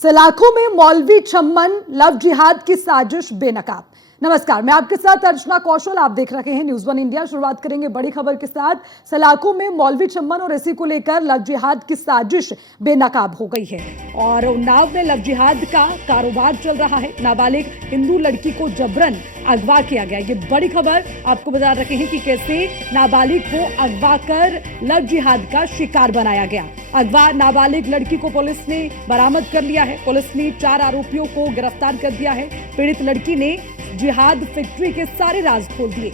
सलाखों में मौलवी चम्मन लव जिहाद की साजिश बेनकाब। नमस्कार, मैं आपके साथ अर्चना कौशल, आप देख रहे हैं न्यूज़ वन इंडिया। शुरुआत करेंगे बड़ी खबर के साथ। सलाखों में मौलवी चम्मन और इसी को लेकर लव जिहाद की साजिश बेनकाब हो गई है और उन्नाव में लव जिहाद का कारोबार चल रहा है। नाबालिग हिंदू लड़की को जबरन अगवा किया गया। ये बड़ी खबर आपको बता रहे हैं कि कैसे नाबालिग को अगवा कर लव जिहाद का शिकार बनाया गया। अगवा नाबालिग लड़की को पुलिस ने बरामद कर लिया है। पुलिस ने 4 आरोपियों को गिरफ्तार कर दिया है। पीड़ित लड़की ने जिहाद फैक्ट्री के सारे राज खोल दिए।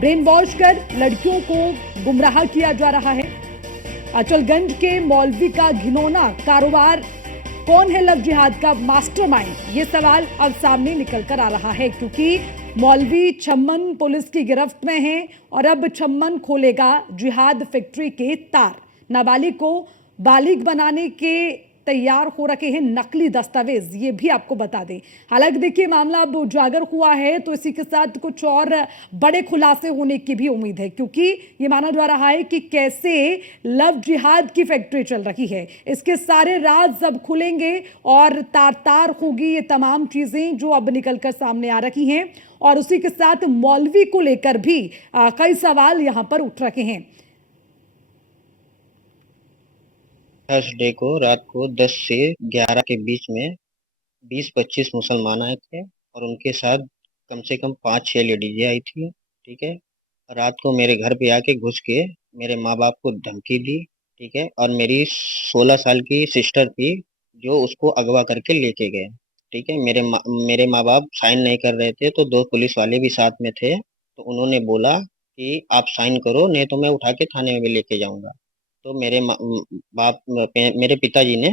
ब्रेन वॉश कर लड़कियों को गुमराह किया जा रहा है। अचलगंज के मौलवी का घिनौना कारोबार। कौन है लव जिहाद का मास्टरमाइंड? ये सवाल अब सामने निकल कर आ रहा है, क्योंकि मौलवी चम्मन पुलिस की गिरफ्त में है और अब चम्मन खोलेगा जिहाद फैक्ट्री के तार। नाबालिग को बालिग बनाने के तैयार हो रखे हैं नकली दस्तावेज, ये भी आपको बता दें। हालांकि देखिए, मामला अब उजागर हुआ है तो इसी के साथ कुछ और बड़े खुलासे होने की भी उम्मीद है, क्योंकि ये माना जा रहा है कि कैसे लव जिहाद की फैक्ट्री चल रही है। इसके सारे राज अब खुलेंगे और तार तार होगी ये तमाम चीजें जो अब निकलकर सामने आ रही हैं। और उसी के साथ मौलवी को लेकर भी कई सवाल यहां पर उठ रखे हैं। थर्सडे को रात को 10 से 11 के बीच में 20-25 मुसलमान आए थे और उनके साथ कम से कम 5-6 लेडीजें आई थी। ठीक है। रात को मेरे घर पे आके घुस के मेरे माँ बाप को धमकी दी। ठीक है। और मेरी 16 साल की सिस्टर थी जो उसको अगवा करके लेके गए। ठीक है। मेरे माँ बाप साइन नहीं कर रहे थे तो 2 पुलिस वाले भी साथ में थे, तो उन्होंने बोला कि आप साइन करो, नहीं तो मैं उठा के थाने में लेके जाऊंगा। तो मेरे पिताजी ने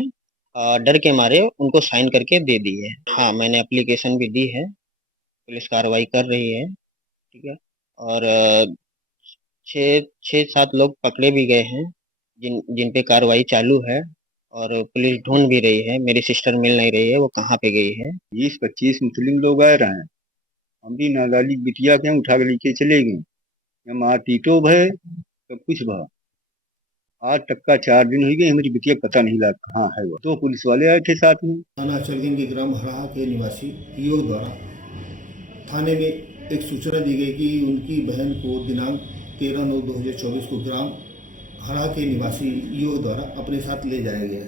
डर के मारे उनको साइन करके दे दी है। हाँ, मैंने एप्लीकेशन भी दी है, पुलिस कार्रवाई कर रही है। ठीक है। और 6-7 लोग पकड़े भी गए हैं जिन पे कार्रवाई चालू है और पुलिस ढूंढ भी रही है। मेरी सिस्टर मिल नहीं रही है, वो कहाँ पे गई है। 20-25 मुस्लिम लोग आ रहे हैं। हम भी नाबालिग बिटिया के उठा के लेके चले गए। यहाँ टीटो भय सब कुछ भा। आज तक का 4 दिन हो गए, हमारी बिटिया पता नहीं लगा कहाँ है। वो 2 पुलिस वाले आए थे साथ में। थाना अचलगंज के ग्राम हड़हा के निवासी युवक द्वारा थाने में एक सूचना दी गई कि उनकी बहन को दिनांक 13/9/2024 को ग्राम हड़हा के निवासी युवक द्वारा अपने साथ ले जाया गया है।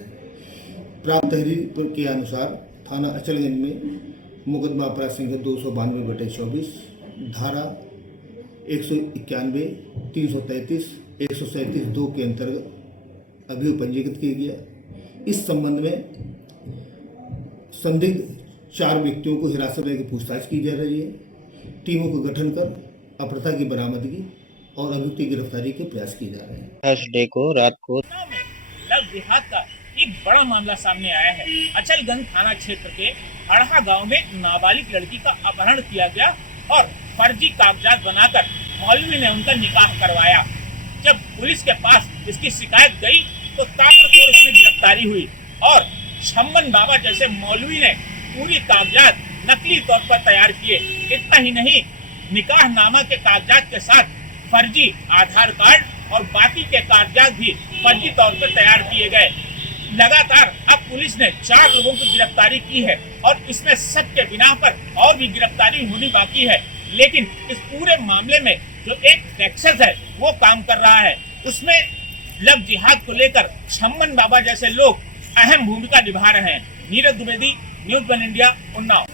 प्राप्त तहरीर के अनुसार थाना अचलगंज में मुकदमा अपराध संख्या 292/24 धारा 191, 333, 137(2) के अंतर्गत अभियोग पंजीकृत किया गया। इस संबंध में संदिग्ध 4 व्यक्तियों को हिरासत में लेकर पूछताछ की जा रही है। टीमों का गठन कर अपहृता की बरामदगी और अभियुक्त की गिरफ्तारी के प्रयास किए जा रहे हैं। थर्सडे को रात को लव जिहाद का एक बड़ा मामला सामने आया है। अचलगंज थाना क्षेत्र के अड़हा गांव में नाबालिग लड़की का अपहरण किया गया और फर्जी कागजात बनाकर मौलवी ने उनका निकाह करवाया। जब पुलिस के पास इसकी शिकायत गई तो ताबड़तोड़ इसमें गिरफ्तारी हुई और छम्मन बाबा जैसे मौलवी ने पूरी कागजात नकली तौर पर तैयार किए। इतना ही नहीं, निकाह नामा के कागजात के साथ फर्जी आधार कार्ड और बाकी के कागजात भी फर्जी तौर पर तैयार किए गए। लगातार अब पुलिस ने 4 लोगों की गिरफ्तारी की है और इसमें शक के बिना पर और भी गिरफ्तारी होनी बाकी है। लेकिन इस पूरे मामले में जो एक नेक्सस है वो काम कर रहा है, उसमें लव जिहाद को लेकर छम्मन बाबा जैसे लोग अहम भूमिका निभा रहे हैं। Neeraj Dwivedi, news one India, Unnao.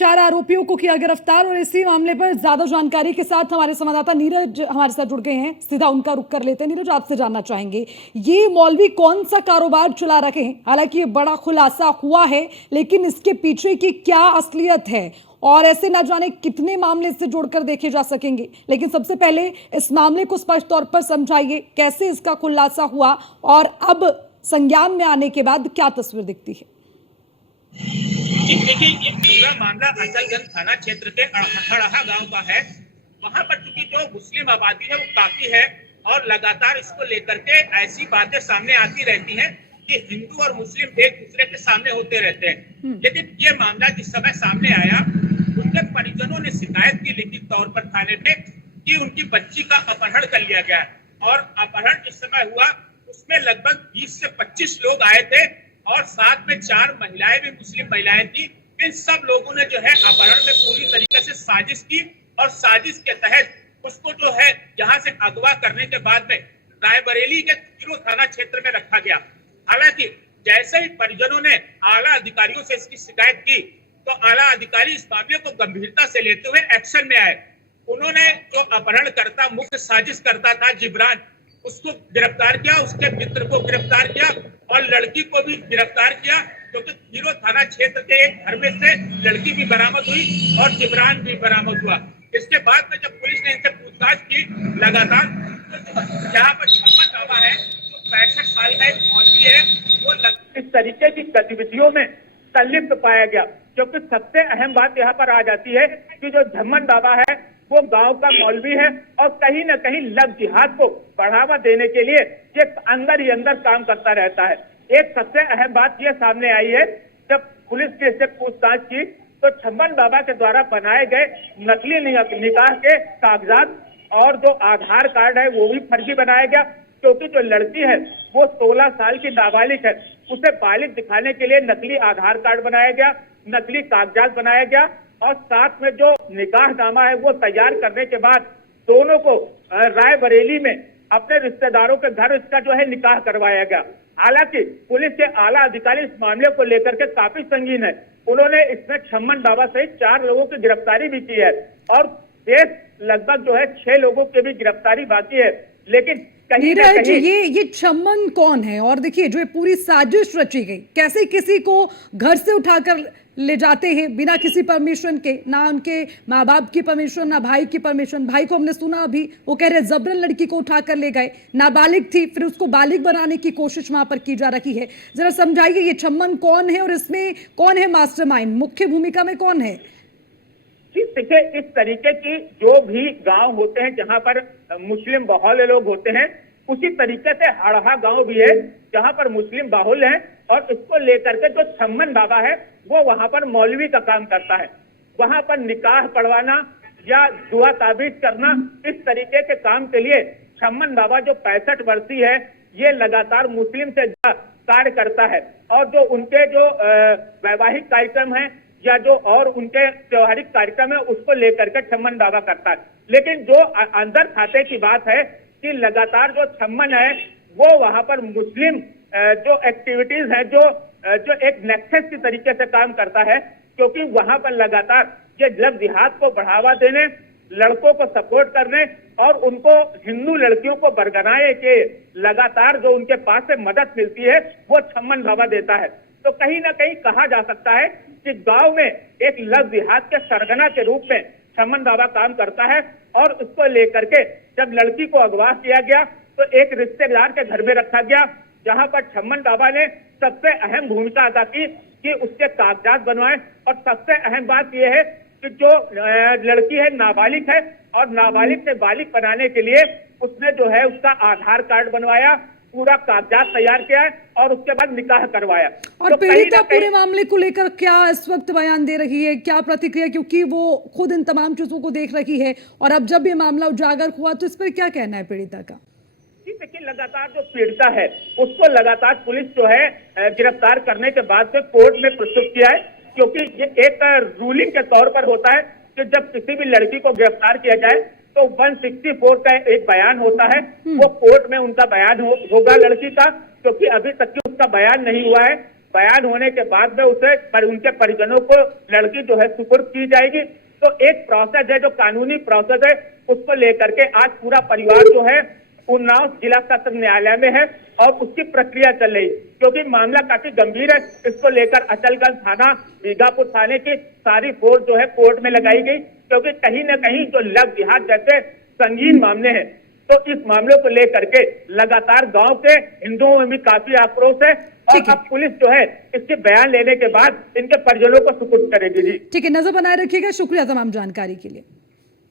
4 आरोपियों को किया गिरफ्तार और इसी मामले पर ज्यादा जानकारी के साथ हमारे संवाददाता नीरज हमारे साथ जुड़ गए हैं। सीधा उनका रुख कर लेते हैं। नीरज, आपसे जानना चाहेंगे ये मौलवी कौन सा कारोबार चला रखे हैं? हालांकि ये बड़ा खुलासा हुआ है, लेकिन इसके पीछे की क्या असलियत है और ऐसे ना जाने कितने मामले से जोड़कर देखे जा सकेंगे। लेकिन सबसे पहले इस मामले को स्पष्ट तौर पर समझाइए, कैसे इसका खुलासा हुआ और अब संज्ञान में आने के बाद क्या तस्वीर दिखती है? देखिए, ये पूरा मामला अचलगंज थाना क्षेत्र के अड़हा गांव का है। वहां पर चूंकि जो मुस्लिम आबादी है वो काफी है और लगातार इसको लेकर के ऐसी बातें सामने आती रहती हैं कि हिंदू और मुस्लिम एक दूसरे के सामने होते रहते हैं। लेकिन ये मामला जिस समय सामने आया, उनके परिजनों ने शिकायत की लिखित तौर पर थाने में कि उनकी बच्ची का अपहरण कर लिया गया और अपहरण जिस समय हुआ उसमें लगभग 20 से 25 लोग आए थे और साथ में 4 महिलाएं भी मुस्लिम महिलाएं थी। इन सब लोगों ने जो है अपहरण में पूरी तरीके से साजिश की और साजिश के तहत उसको जो है यहाँ से अगवा करने के बाद में रायबरेली के किरो थाना क्षेत्र में रखा गया। हालांकि जैसे ही परिजनों ने आला अधिकारियों से इसकी शिकायत की तो आला अधिकारी इस मामले को गंभीरता से लेते हुए एक्शन में आए। उन्होंने जो अपहरणकर्ता मुख्य साजिश करता था जिब्रान, उसको गिरफ्तार किया, उसके मित्र को गिरफ्तार किया और लड़की को भी गिरफ्तार किया, क्योंकि किरो थाना क्षेत्र के एक घर में से लड़की भी बरामद हुई और जिब्रान भी बरामद हुआ। इसके बाद में जब पुलिस ने इनसे पूछताछ की लगातार, तो यहाँ पर छम्मन बाबा है जो 65 साल का एक मौलवी है, वो इस तरीके की गतिविधियों में संलिप्त पाया गया। क्योंकि सबसे अहम बात यहाँ पर आ जाती है कि जो झम्मन बाबा है वो गांव का मौलवी है और कहीं न कहीं लव जिहाद को बढ़ावा देने के लिए ये अंदर ही अंदर काम करता रहता है। एक सबसे अहम बात ये सामने आई है, जब पुलिस ने इससे पूछताछ की तो झम्मन बाबा के द्वारा बनाए गए नकली निकाह के कागजात और जो आधार कार्ड है वो भी फर्जी बनाया गया, क्योंकि जो लड़की है वो 16 साल की नाबालिग है, उसे बालिग दिखाने के लिए नकली आधार कार्ड बनाया गया, नकली कागजात बनाया गया और साथ में जो निकाहनामा है वो तैयार करने के बाद दोनों को रायबरेली में अपने रिश्तेदारों के घर इसका जो है निकाह करवाया गया। हालांकि पुलिस के आला अधिकारी इस मामले को लेकर के काफी संगीन है। उन्होंने इसमें छम्मन बाबा सहित 4 लोगों की गिरफ्तारी भी की है और शेष लगभग जो है 6 लोगों की भी गिरफ्तारी बाकी है। लेकिन नीरज, ये छम्मन कौन है? और देखिए जो ये पूरी साजिश रची गई, कैसे किसी को घर से उठाकर ले जाते हैं बिना किसी परमिशन के, ना उनके माँ बाप की परमिशन, ना भाई की परमिशन। भाई को हमने सुना अभी, वो कह रहे जबरन लड़की को उठाकर ले गए, नाबालिग थी, फिर उसको बालिग बनाने की कोशिश वहां पर की जा रही है। जरा समझाइए ये छम्मन कौन है और इसमें कौन है मास्टरमाइंड, मुख्य भूमिका में कौन है? देखिए, इस तरीके की जो भी गांव होते हैं जहां पर मुस्लिम बाहुल्य लोग होते हैं, उसी तरीके से हड़हा गांव भी है जहां पर मुस्लिम बाहुल्य है और इसको लेकर के जो छम्मन बाबा है वो वहां पर मौलवी का काम करता है। वहां पर निकाह पढ़वाना या दुआ ताबीज करना, इस तरीके के काम के लिए छम्मन बाबा जो 65 वर्षीय है ये लगातार मुस्लिम से कार्य करता है और जो उनके जो वैवाहिक कार्यक्रम है या जो और उनके व्यवहारिक कार्यक्रम है उसको लेकर के छम्मन बाबा करता है। लेकिन जो अंदर खाते की बात है कि लगातार जो छम्मन है वो वहां पर मुस्लिम जो एक्टिविटीज है जो एक नेक्सस की तरीके से काम करता है, क्योंकि वहां पर लगातार ये लव जिहाद को बढ़ावा देने, लड़कों को सपोर्ट करने और उनको हिंदू लड़कियों को बरगनाने के लगातार जो उनके पास से मदद मिलती है वो छम्मन बाबा देता है। तो कहीं ना कहीं कहा जा सकता है कि गांव में एक लव जिहाद के सरगना के रूप में छम्मन बाबा काम करता है और उसको लेकर के जब लड़की को अगवा किया गया तो एक रिश्तेदार के घर में रखा गया, जहां पर छम्मन बाबा ने सबसे अहम भूमिका अदा की कि उसके कागजात बनवाए। और सबसे अहम बात यह है कि जो लड़की है नाबालिग है और नाबालिग से बालिग बनाने के लिए उसने जो है उसका आधार कार्ड बनवाया, पूरा कागजात तैयार किया और उसके बाद निकाह करवाया। और पीड़िता पूरे मामले को लेकर क्या इस वक्त बयान दे रही है, क्या प्रतिक्रिया, क्योंकि वो खुद इन तमाम चीजों को देख रही है और अब जब ये मामला उजागर हुआ तो इस पर क्या कहना है पीड़िता का? देखिए, लगातार जो पीड़िता है उसको लगातार पुलिस जो है गिरफ्तार करने के बाद से कोर्ट में प्रस्तुत किया है, क्योंकि ये एक रूलिंग के तौर पर होता है कि जब किसी भी लड़की को गिरफ्तार किया जाए तो 164 का एक बयान होता है, वो कोर्ट में उनका बयान होगा लड़की का, क्योंकि अभी तक की उसका बयान नहीं हुआ है। बयान होने के बाद में उसे उनके परिजनों को लड़की जो है सुपुर्द की जाएगी। तो एक प्रोसेस है, जो कानूनी प्रोसेस है, उसको लेकर के आज पूरा परिवार जो है उन्नाव जिला सत्र न्यायालय में है और उसकी प्रक्रिया चल रही, क्योंकि मामला काफी गंभीर है। इसको लेकर अचलगंज थाना, बीघापुर थाने की सारी फोर्स जो है कोर्ट में लगाई गई, क्योंकि कहीं न कहीं जो लव जिहाद जैसे संगीन मामले हैं तो इस मामले को लेकर के लगातार गांव के हिंदुओं में भी काफी आक्रोश है और अब पुलिस जो है इसके बयान लेने के बाद इनके परिजनों को सुपुर्द करेगी। जी ठीक है, नजर बनाए रखिएगा। शुक्रिया तमाम जानकारी के लिए।